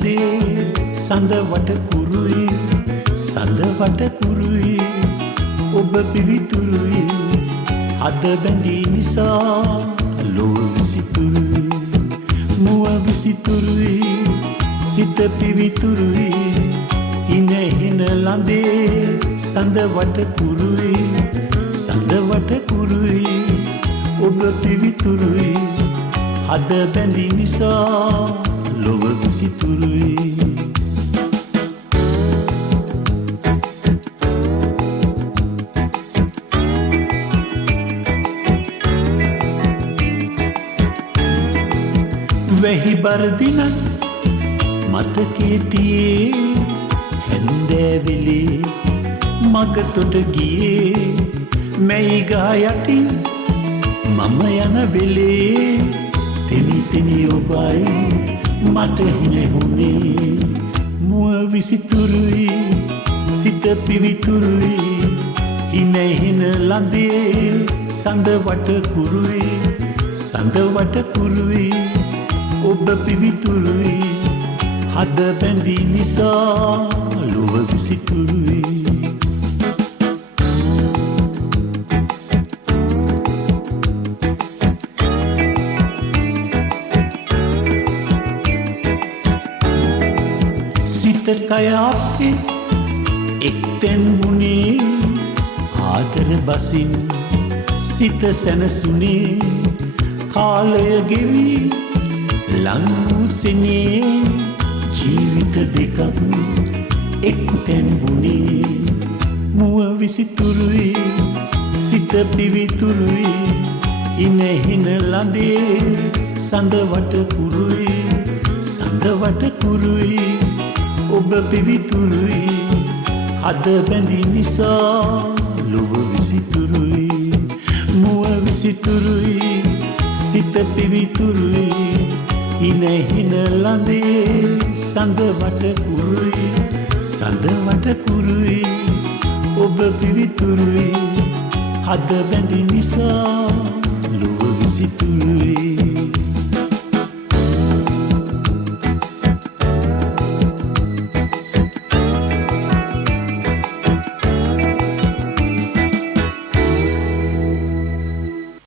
ලඳේ සඳ වට කුරුයි සඳ වට කුරුයි ඔබ පිවිතුරුයි අද බැඳී නිසා ලොව විසිතුරුයි මුව විසිතුරුයි සිත පිවිතුරුයි හින හින ලඳේ සඳ වට කුරුයි සඳ වට කුරුයි ඔබ පිවිතුරුයි අද බැඳී නිසා ලොව විසිතුරුයි වැහි බරදින මතකේ තියේ හැන්දෑවිලේ මගතොට ගියේ මැයි ගහ යටින් මම යන වෙලේ තෙමි තෙමි ඔබයි මට හිනෙහුනේ මුව විසිතුරුයි සිත පිවිතුරුයි හින හින ලඳේ සඳ වට කුරුයි සඳ වට කුරුයි ඔබ පිවිතුරුයි හද බැඳී නිසා ලොව විසිතුරුයි සිත කය අපේ එක්තැන් වුණේ ආදර බසින් සිත සැනසුනේ කාලය ගෙවි ලංවුසනේ ජීවිත දෙකක් එක්තැන් වුණේ මුව විසිතුරුයි සිත පිවිතුරුයි හින හින ලඳේ සඳ වට කුරුයි සඳ වට කුරුයි ඔබ පිවිතුරුයි හද බැඳී නිසා ලොව විසිතුරුයි මුව විසිතුරුයි සිත පිවිතුරුයි හින හින ලඳේ සඳ වට කුරුයි සඳ වට කුරුයි ඔබ පිවිතුරුයි හද බැඳී නිසා ලොව විසිතුරුයි